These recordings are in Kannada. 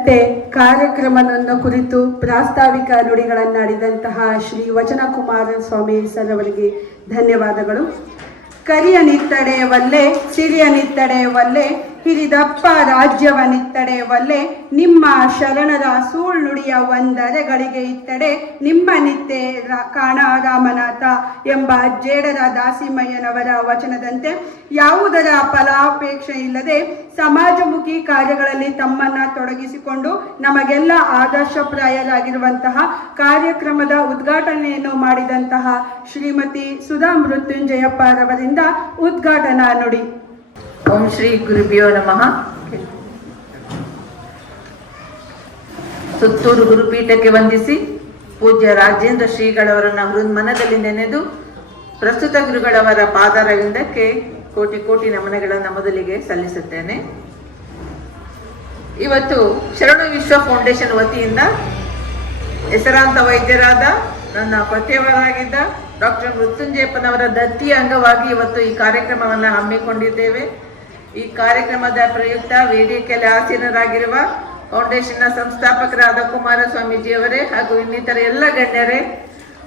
ಎಂದಿನಂತೆ ಕಾರ್ಯಕ್ರಮವನ್ನು ಕುರಿತು ಪ್ರಾಸ್ತಾವಿಕ ನುಡಿಗಳನ್ನಾಡಿದಂತಹ ಶ್ರೀ ವಚನಕುಮಾರ ಸ್ವಾಮಿ ಸರ್ ಅವರಿಗೆ ಧನ್ಯವಾದಗಳು. ಕರಿಯ ನಿತ್ತಡೆಯವಲ್ಲೇ, ಸಿರಿಯ ನಿತ್ತಡೆಯವಲ್ಲೇ ಹಿರಿದಪ್ಪ ರಾಜ್ಯವನಿತ್ತಡೆಯವಲ್ಲೇ ನಿಮ್ಮ ಶರಣರ ಸೂಳ್ನುಡಿಯ ಒಂದರೆಗಳಿಗೆ ಇತ್ತಡೆ, ನಿಮ್ಮ ನಿತ್ಯ ಕಾಣ ರಾಮನಾಥ ಎಂಬ ಜೇಡರ ದಾಸಿಮಯ್ಯನವರ ವಚನದಂತೆ, ಯಾವುದರ ಫಲಾಪೇಕ್ಷೆ ಇಲ್ಲದೆ ಸಮಾಜಮುಖಿ ಕಾರ್ಯಗಳಲ್ಲಿ ತಮ್ಮನ್ನ ತೊಡಗಿಸಿಕೊಂಡು ನಮಗೆಲ್ಲ ಆದರ್ಶಪ್ರಾಯರಾಗಿರುವಂತಹ ಕಾರ್ಯಕ್ರಮದ ಉದ್ಘಾಟನೆಯನ್ನು ಮಾಡಿದಂತಹ ಶ್ರೀಮತಿ ಸುಧಾ ಮೃತ್ಯುಂಜಯಪ್ಪ ರವರಿಂದ ಉದ್ಘಾಟನಾ ನುಡಿ. ಓಂ ಶ್ರೀ ಗುರುಭ್ಯೋ ನಮಃ. ಸುತ್ತೂರು ಗುರುಪೀಠಕ್ಕೆ ವಂದಿಸಿ ಪೂಜ್ಯ ರಾಜೇಂದ್ರ ಶ್ರೀಗಳವರನ್ನ ಹೃನ್ಮನದಲ್ಲಿ ನೆನೆದು ಪ್ರಸ್ತುತ ಗುರುಗಳವರ ಪಾದಾರವಿಂದಕ್ಕೆ ಕೋಟಿ ಕೋಟಿ ನಮನಗಳನ್ನು ಮೊದಲಿಗೆ ಸಲ್ಲಿಸುತ್ತೇನೆ. ಇವತ್ತು ಶರಣು ವಿಶ್ವ ಫೌಂಡೇಶನ್ ವತಿಯಿಂದ ಹೆಸರಾಂತ ವೈದ್ಯರಾದ ನನ್ನ ಪತಿಯವರಾಗಿದ್ದ ಡಾಕ್ಟರ್ ಮೃತ್ಯುಂಜಯಪ್ಪನವರ ದತ್ತಿಯ ಅಂಗವಾಗಿ ಇವತ್ತು ಈ ಕಾರ್ಯಕ್ರಮವನ್ನು ಹಮ್ಮಿಕೊಂಡಿದ್ದೇವೆ. ಈ ಕಾರ್ಯಕ್ರಮದ ಪ್ರಯುಕ್ತ ವೇದಿಕೆಯಲ್ಲಿ ಆಸೀನರಾಗಿರುವ ಫೌಂಡೇಶನ್ನ ಸಂಸ್ಥಾಪಕರಾದ ಕುಮಾರಸ್ವಾಮೀಜಿಯವರೇ ಹಾಗೂ ಇನ್ನಿತರ ಎಲ್ಲ ಗಣ್ಯರೇ,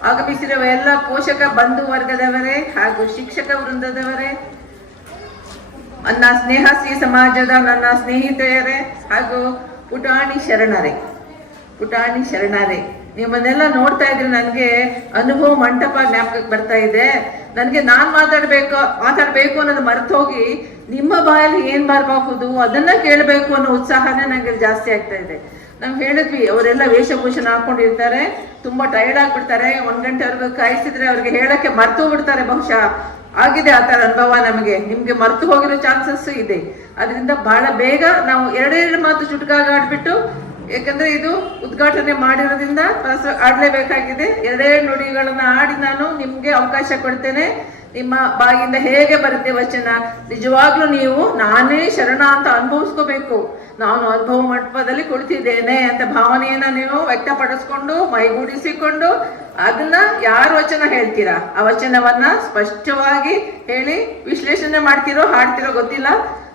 ಆಗಮಿಸಿರುವ ಎಲ್ಲ ಪೋಷಕ ಬಂಧು ವರ್ಗದವರೇ ಹಾಗೂ ಶಿಕ್ಷಕ ವೃಂದದವರೇ, ನನ್ನ ಸ್ನೇಹಸಿ ಸಮಾಜದ ನನ್ನ ಸ್ನೇಹಿತೆಯರೇ ಹಾಗೂ ಪುಟಾಣಿ ಶರಣರೇ ಪುಟಾಣಿ ಶರಣರೇ, ನಿಮ್ಮನ್ನೆಲ್ಲ ನೋಡ್ತಾ ಇದ್ರೆ ನನಗೆ ಅನುಭವ ಮಂಟಪ ಜ್ಞಾಪಕಕ್ಕೆ ಬರ್ತಾ ಇದೆ. ನನಗೆ ನಾನು ಮಾತಾಡಬೇಕು ಮಾತಾಡಬೇಕು ಅನ್ನೋದು ಮರೆತೋಗಿ ನಿಮ್ಮ ಬಾಯಲ್ಲಿ ಏನ್ ಬರಬಹುದು ಅದನ್ನ ಕೇಳಬೇಕು ಅನ್ನೋ ಉತ್ಸಾಹನೇ ನನಗೆ ಜಾಸ್ತಿ ಆಗ್ತಾ ಇದೆ. ನಾವು ಹೇಳಿದ್ವಿ, ಅವರೆಲ್ಲ ವೇಷಭೂಷಣ ಹಾಕೊಂಡಿರ್ತಾರೆ, ತುಂಬಾ ಟೈರ್ಡ್ ಆಗ್ಬಿಡ್ತಾರೆ, ಒಂದ್ ಗಂಟೆವರೆಗೂ ಕಾಯಿಸಿದ್ರೆ ಅವ್ರಿಗೆ ಹೇಳಕ್ಕೆ ಮರ್ತು ಬಿಡ್ತಾರೆ ಬಹುಶಃ. ಆಗಿದೆ ಆ ಥರ ಅನುಭವ ನಮಗೆ. ನಿಮ್ಗೆ ಮರ್ತು ಹೋಗಿರೋ ಚಾನ್ಸಸ್ ಇದೆ. ಅದರಿಂದ ಬಹಳ ಬೇಗ ನಾವು ಎರಡೆರಡು ಮಾತು ಚುಟುಕಾಗಿ ಆಡ್ಬಿಟ್ಟು ಯಾಕಂದ್ರೆ ಇದು ಉದ್ಘಾಟನೆ ಮಾಡಿರೋದ್ರಿಂದ ಆಡ್ಲೇಬೇಕಾಗಿದೆ. ಎರಡೆರಡು ನುಡಿಗಳನ್ನ ಆಡಿ ನಾನು ನಿಮ್ಗೆ ಅವಕಾಶ ಕೊಡ್ತೇನೆ. ನಿಮ್ಮ ಬಾಯಿಂದ ಹೇಗೆ ಬರುತ್ತೆ ವಚನ? ನಿಜವಾಗ್ಲೂ ನೀವು ನಾನೇ ಶರಣ ಅಂತ ಅನುಭವಿಸ್ಕೋಬೇಕು. ನಾನು ಅನುಭವ ಮಂಟಪದಲ್ಲಿ ಕುಳಿತಿದ್ದೇನೆ ಅಂತ ಭಾವನೆಯನ್ನ ನೀವು ವ್ಯಕ್ತಪಡಿಸ್ಕೊಂಡು, ಮೈಗೂಡಿಸಿಕೊಂಡು, ಅದನ್ನ ಯಾರು ವಚನ ಹೇಳ್ತೀರಾ? ಆ ವಚನವನ್ನ ಸ್ಪಷ್ಟವಾಗಿ ಹೇಳಿ, ವಿಶ್ಲೇಷಣೆ ಮಾಡ್ತಿರೋ, ಹಾಡ್ತಿರೋ ಗೊತ್ತಿಲ್ಲ.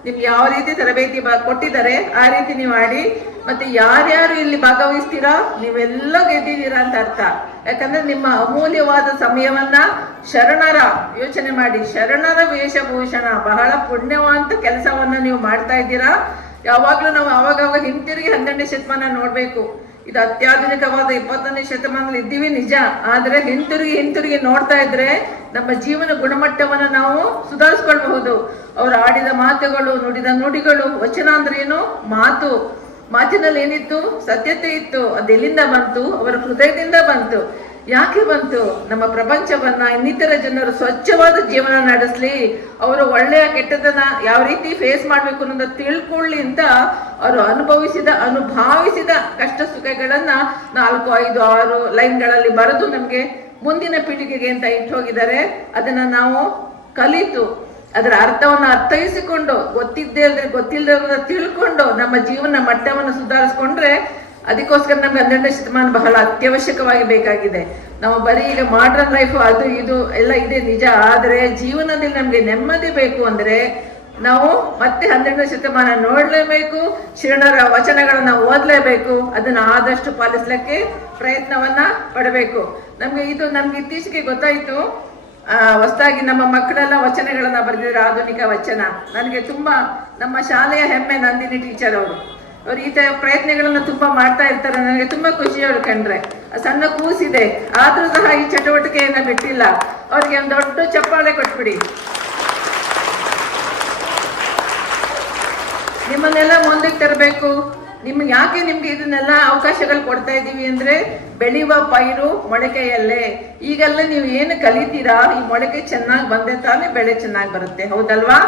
ನಿಮ್ಗೆ ಯಾವ ರೀತಿ ತರಬೇತಿ ಕೊಟ್ಟಿದ್ದಾರೆ, ಆ ರೀತಿ ನೀವು ಆಡಿ. ಮತ್ತೆ ಯಾರ್ಯಾರು ಇಲ್ಲಿ ಭಾಗವಹಿಸ್ತೀರಾ, ನೀವೆಲ್ಲ ಗೆದ್ದಿದ್ದೀರಾ ಅಂತ ಅರ್ಥ. ಯಾಕಂದ್ರೆ ನಿಮ್ಮ ಅಮೂಲ್ಯವಾದ ಸಮಯವನ್ನ ಶರಣರ ಯೋಚನೆ ಮಾಡಿ, ಶರಣರ ವೇಷಭೂಷಣ, ಬಹಳ ಪುಣ್ಯವಂತ ಕೆಲಸವನ್ನ ನೀವು ಮಾಡ್ತಾ ಇದ್ದೀರಾ. ಯಾವಾಗ್ಲೂ ನಾವು ಅವಾಗವಾಗ ಹಿಂತಿರುಗಿ ಹನ್ನೆರಡನೇ ಶತಮಾನ ನೋಡ್ಬೇಕು. ಇದು ಅತ್ಯಾಧುನಿಕವಾದ ಇಪ್ಪತ್ತೊಂದನೇ ಶತಮಾನದಲ್ಲಿ ಇದ್ದೀವಿ, ನಿಜ. ಆದ್ರೆ ಹಿಂತಿರುಗಿ ಹಿಂತಿರುಗಿ ನೋಡ್ತಾ ಇದ್ರೆ ನಮ್ಮ ಜೀವನ ಗುಣಮಟ್ಟವನ್ನ ನಾವು ಸುಧಾರಿಸ್ಕೊಳ್ಬಹುದು. ಅವರು ಆಡಿದ ಮಾತುಗಳು, ನುಡಿದ ನುಡಿಗಳು ವಚನ ಅಂದ್ರೆ ಏನು ಮಾತು. ಮಾತಿನಲ್ಲಿ ಏನಿತ್ತು? ಸತ್ಯತೆ ಇತ್ತು. ಅದೆಲ್ಲಿಂದ ಬಂತು? ಅವರ ಹೃದಯದಿಂದ ಬಂತು. ಯಾಕೆ ಬಂತು? ನಮ್ಮ ಪ್ರಪಂಚವನ್ನ ಇನ್ನಿತರ ಜನರು ಸ್ವಚ್ಛವಾದ ಜೀವನ ನಡೆಸಲಿ, ಅವರು ಒಳ್ಳೆಯ ಕೆಟ್ಟದನ್ನ ಯಾವ ರೀತಿ ಫೇಸ್ ಮಾಡಬೇಕು ಅನ್ನೋದನ್ನ ತಿಳ್ಕೊಳ್ಳಿ ಅಂತ ಅವರು ಅನುಭವಿಸಿದ, ಅನುಭಾವಿಸಿದ ಕಷ್ಟ ಸುಖಗಳನ್ನ ನಾಲ್ಕು, ಐದು, ಆರು ಲೈನ್ಗಳಲ್ಲಿ ಬರೆದು ನಮ್ಗೆ ಮುಂದಿನ ಪೀಳಿಗೆಗೆ ಅಂತ ಇಟ್ಟು ಹೋಗಿದ್ದಾರೆ. ಅದನ್ನ ನಾವು ಕಲಿತು, ಅದರ ಅರ್ಥವನ್ನ ಅರ್ಥೈಸಿಕೊಂಡು, ಗೊತ್ತಿದ್ದೇ ಇಲ್ಲದೆ ಗೊತ್ತಿಲ್ಲದ ತಿಳ್ಕೊಂಡು ನಮ್ಮ ಜೀವನ ಮಟ್ಟವನ್ನು ಸುಧಾರಿಸ್ಕೊಂಡ್ರೆ ಅದಕ್ಕೋಸ್ಕರ ನಮ್ಗೆ ಹನ್ನೆರಡನೇ ಶತಮಾನ ಬಹಳ ಅತ್ಯವಶ್ಯಕವಾಗಿ ಬೇಕಾಗಿದೆ. ನಾವು ಬರೀ ಈಗ ಮಾಡ್ರನ್ ಲೈಫ್ ಅದು ಇದು ಎಲ್ಲ ಇದೆ ನಿಜ, ಆದರೆ ಜೀವನದಲ್ಲಿ ನಮಗೆ ನೆಮ್ಮದಿ ಬೇಕು ಅಂದ್ರೆ ನಾವು ಮತ್ತೆ ಹನ್ನೆರಡನೇ ಶತಮಾನ ನೋಡಲೇಬೇಕು, ಶರಣರ ವಚನಗಳನ್ನ ಓದಲೇಬೇಕು, ಅದನ್ನ ಆದಷ್ಟು ಪಾಲಿಸ್ಲಿಕ್ಕೆ ಪ್ರಯತ್ನವನ್ನ ಪಡಬೇಕು. ನಮ್ಗೆ ಇದು ನಮ್ಗೆ ಇತ್ತೀಚೆಗೆ ಗೊತ್ತಾಯ್ತು ಹೊಸದಾಗಿ ನಮ್ಮ ಮಕ್ಕಳೆಲ್ಲ ವಚನಗಳನ್ನ ಬರೆದಿದ್ರು, ಆಧುನಿಕ ವಚನ. ನನಗೆ ತುಂಬಾ ನಮ್ಮ ಶಾಲೆಯ ಹೆಮ್ಮೆ ನಂದಿನಿ ಟೀಚರ್ ಅವರು. ಅವ್ರು ಈ ತರ ಪ್ರಯತ್ನಗಳನ್ನ ತುಂಬಾ ಮಾಡ್ತಾ ಇರ್ತಾರೆ. ನನಗೆ ತುಂಬಾ ಖುಷಿ ಅವ್ರು ಕಂಡ್ರೆ. ಸಣ್ಣ ಕೂಸಿದೆ. ಆದ್ರೂ ಸಹ ಈ ಚಟುವಟಿಕೆಯನ್ನ ಬಿಟ್ಟಿಲ್ಲ. ಅವ್ರಿಗೆ ಒಂದು ದೊಡ್ಡ ಚಪ್ಪಾಳೆ ಕೊಟ್ಬಿಡಿ. ನಿಮ್ಮನ್ನೆಲ್ಲ ಮುಂದಕ್ಕೆ ತರಬೇಕು. ನಿಮ್ಗೆ ಯಾಕೆ ನಿಮ್ಗೆ ಇದನ್ನೆಲ್ಲ ಅವಕಾಶಗಳು ಕೊಡ್ತಾ ಇದ್ದೀವಿ ಅಂದ್ರೆ ಬೆಳೆಯುವ ಪೈರು ಮೊಳಕೆಯಲ್ಲೇ. ಈಗೆಲ್ಲ ನೀವು ಏನು ಕಲಿತೀರಾ, ಈ ಮೊಳಕೆ ಚೆನ್ನಾಗಿ ಬಂದೆ ತಾನೇ ಬೆಳೆ ಚೆನ್ನಾಗಿ ಬರುತ್ತೆ. ಹೌದಲ್ವಾ?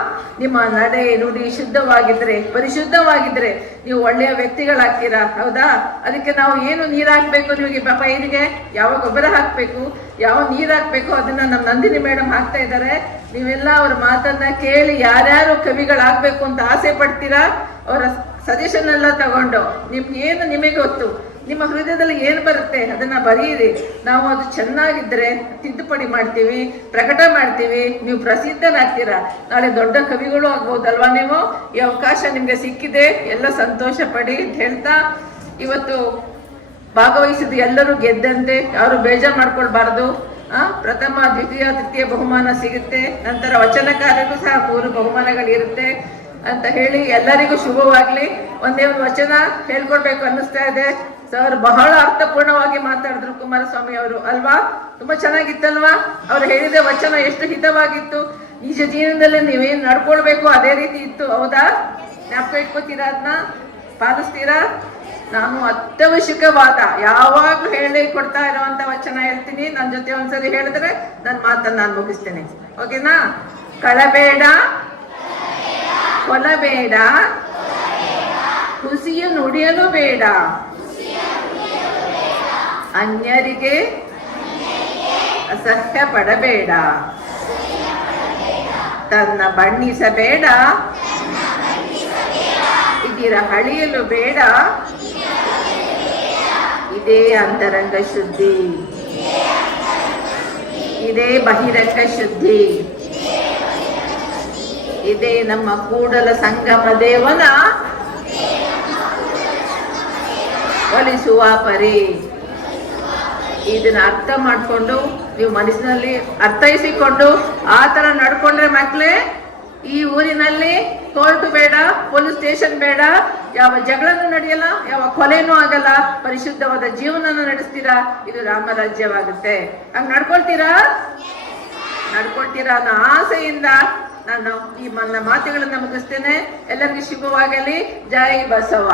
ನಿಮ್ಮ ನಡೆ ನುಡಿ ಶುದ್ಧವಾಗಿದ್ರೆ, ಪರಿಶುದ್ಧವಾಗಿದ್ರೆ ನೀವು ಒಳ್ಳೆಯ ವ್ಯಕ್ತಿಗಳಾಗ್ತೀರಾ? ಹೌದಾ? ಅದಕ್ಕೆ ನಾವು ಏನು ನೀರು ಹಾಕ್ಬೇಕು ನಿಮಗೆ ಪೈರಿಗೆ ಯಾವ ಗೊಬ್ಬರ ಹಾಕ್ಬೇಕು? ಯಾವ ನೀರು ಹಾಕ್ಬೇಕು? ಅದನ್ನ ನಮ್ಮ ನಂದಿನಿ ಮೇಡಮ್ ಹಾಕ್ತಾ ಇದ್ದಾರೆ. ನೀವೆಲ್ಲ ಅವ್ರ ಮಾತನ್ನ ಕೇಳಿ ಯಾರ್ಯಾರು ಕವಿಗಳಾಗ್ಬೇಕು ಅಂತ ಆಸೆ ಪಡ್ತೀರಾ? ಅವರ ಸಜೆಷನ್ ಎಲ್ಲ ತಗೊಂಡು ಏನು ನಿಮಗೆ ಗೊತ್ತು? ನಿಮ್ಮ ಹೃದಯದಲ್ಲಿ ಏನು ಬರುತ್ತೆ? ಅದನ್ನ ಬರೀರಿ. ನಾವು ಅದು ಚೆನ್ನಾಗಿದ್ರೆ ತಿದ್ದುಪಡಿ ಮಾಡ್ತೀವಿ, ಪ್ರಕಟ ಮಾಡ್ತೀವಿ. ನೀವು ಪ್ರಸಿದ್ಧನಾಗ್ತೀರಾ? ನಾಳೆ ದೊಡ್ಡ ಕವಿಗಳು ಆಗ್ಬೋದಲ್ವಾ ನೀವು? ಈ ಅವಕಾಶ ನಿಮ್ಗೆ ಸಿಕ್ಕಿದೆ. ಎಲ್ಲ ಸಂತೋಷ ಪಡಿ ಅಂತ ಹೇಳ್ತಾ, ಇವತ್ತು ಭಾಗವಹಿಸಿದ ಎಲ್ಲರೂ ಗೆದ್ದಂತೆ, ಯಾರು ಬೇಜಾರು ಮಾಡ್ಕೊಳ್ಬಾರ್ದು. ಆ, ಪ್ರಥಮ, ದ್ವಿತೀಯ, ತೃತೀಯ ಬಹುಮಾನ ಸಿಗುತ್ತೆ. ನಂತರ ವಚನಕಾರರಿಗೂ ಸಹ ಮೂರು ಬಹುಮಾನಗಳಿರುತ್ತೆ. ಅಂತ ಹೇಳಿ ಎಲ್ಲರಿಗೂ ಶುಭವಾಗ್ಲಿ. ಒಂದೇ ಒಂದು ವಚನ ಹೇಳ್ಕೊಡ್ಬೇಕು ಅನ್ನಿಸ್ತಾ ಇದೆ. ಸರ್, ಬಹಳ ಅರ್ಥಪೂರ್ಣವಾಗಿ ಮಾತಾಡಿದ್ರು ಕುಮಾರಸ್ವಾಮಿ ಅವರು. ಅಲ್ವಾ? ತುಂಬಾ ಚೆನ್ನಾಗಿತ್ತಲ್ವಾ? ಅವ್ರು ಹೇಳಿದ ವಚನ ಎಷ್ಟು ಹಿತವಾಗಿತ್ತು. ನಿಜ ಜೀವನದಲ್ಲಿ ನೀವೇನ್ ನಡ್ಕೊಳ್ಬೇಕು ಅದೇ ರೀತಿ ಇತ್ತು. ಹೌದಾ? ಜ್ಞಾಪಕ ಇಟ್ಕೋತೀರಾ ಅದನ್ನ ಪಾಲಿಸ್ತೀರಾ? ನಾನು ಅತ್ಯವಶ್ಯಕವಾದ, ಯಾವಾಗ್ಲೂ ಹೇಳಿ ಕೊಡ್ತಾ ಇರುವಂತ ವಚನ ಹೇಳ್ತೀನಿ. ನನ್ನ ಜೊತೆ ಒಂದ್ಸರಿ ಹೇಳಿದ್ರೆ ನನ್ನ ಮಾತನ್ನ ನಾನು ಮುಗಿಸ್ತೇನೆ. ಓಕೆನಾ? ಕಳಬೇಡ. ಕೊಲಬೇಡ. ಹುಸಿಯು ನುಡಿಯಲು ಬೇಡ. ಅನ್ಯರಿಗೆ ಅಸಹ್ಯ ಪಡಬೇಡ. ತನ್ನ ಬಣ್ಣಿಸಬೇಡ. ಇದಿರ ಹಳಿಯಲು ಬೇಡ. ಇದೇ ಅಂತರಂಗ ಶುದ್ಧಿ. ಇದೇ ಬಹಿರಂಗ ಶುದ್ಧಿ. ಇದೇ ನಮ್ಮ ಕೂಡಲ ಸಂಗಮ ದೇವನ ಒಲಿಸುವ ಪರಿ. ಇದನ್ನ ಅರ್ಥ ಮಾಡ್ಕೊಂಡು, ನೀವು ಮನಸ್ಸಿನಲ್ಲಿ ಅರ್ಥೈಸಿಕೊಂಡು, ಆ ತರ ನಡ್ಕೊಂಡ್ರೆ ಮಕ್ಳೇ, ಈ ಊರಿನಲ್ಲಿ ಕೋರ್ಟ್ ಬೇಡ, ಪೊಲೀಸ್ ಸ್ಟೇಷನ್ ಬೇಡ, ಯಾವ ಜಗಳನೂ ನಡೆಯಲ್ಲ, ಯಾವ ಕೊಲೆನೂ ಆಗಲ್ಲ, ಪರಿಶುದ್ಧವಾದ ಜೀವನನ ನಡೆಸ್ತೀರಾ, ಇದು ರಾಮರಾಜ್ಯವಾಗುತ್ತೆ. ಹಂಗ್ ನಡ್ಕೊಳ್ತೀರಾ? ನಡ್ಕೊಳ್ತೀರಾ ಅನ್ನೋ ಆಸೆಯಿಂದ ನಾನು ಈ ನನ್ನ ಮಾತುಗಳನ್ನ ಮುಗಿಸ್ತೇನೆ. ಎಲ್ಲರಿಗೂ ಶುಭವಾಗಲಿ. ಜೈ ಬಸವ.